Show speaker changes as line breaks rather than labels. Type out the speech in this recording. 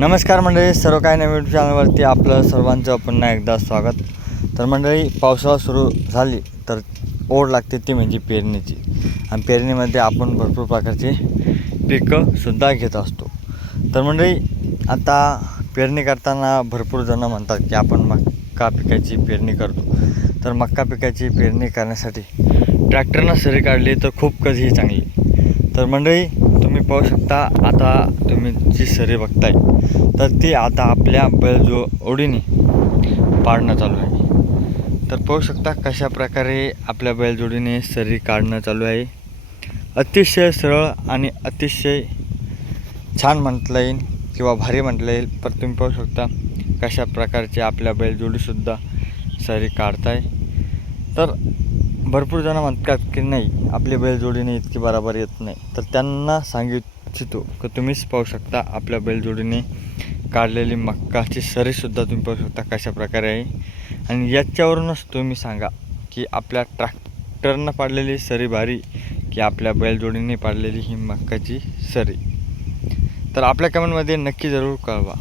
नमस्कार मंडळी सर्व काय नवीन चॅनलवरती आपलं सर्वांचं पुन्हा एकदा स्वागत. तर मंडळी पावसाळा सुरू झाली तर ओढ लागते ती म्हणजे पेरणीची. आणि पेरणीमध्ये आपण भरपूर प्रकारची पिकंसुद्धा घेत असतो. तर मंडळी आता पेरणी करताना भरपूर जणं म्हणतात की आपण मक्का पिकाची पेरणी करतो. तर मक्का पिकाची पेरणी करण्यासाठी ट्रॅक्टरनं सरी काढली तर खूप कधीही चांगली. तर मंडळी पाहू शकता आता तुम्ही जी सरी बघताय तर ती आता आपल्या बैलजो ओढीने पाडणं चालू आहे. तर पाहू शकता कशा प्रकारे आपल्या बैलजोडीने सरी काढणं चालू आहे. अतिशय सरळ आणि अतिशय छान म्हटलं येईल किंवा भारी म्हटलं येईल पण तुम्ही पाहू शकता कशा प्रकारचे आपल्या बैलजोडीसुद्धा सरी काढताय. तर भरपूर जण म्हणतात की नाही आपली बैलजोडीने इतकी बराबर येत नाही. तर त्यांना सांगू इच्छितो की तुम्हीच पाहू शकता आपल्या बैलजोडीने काढलेली मक्काची सरीसुद्धा तुम्ही पाहू शकता कशा प्रकारे आहे. आणि याच्यावरूनच तुम्ही सांगा की आपल्या ट्रॅक्टरनं पाडलेली सरी भारी की आपल्या बैलजोडीने पाडलेली ही मक्काची सरी. तर आपल्या कमेंटमध्ये नक्की जरूर कळवा.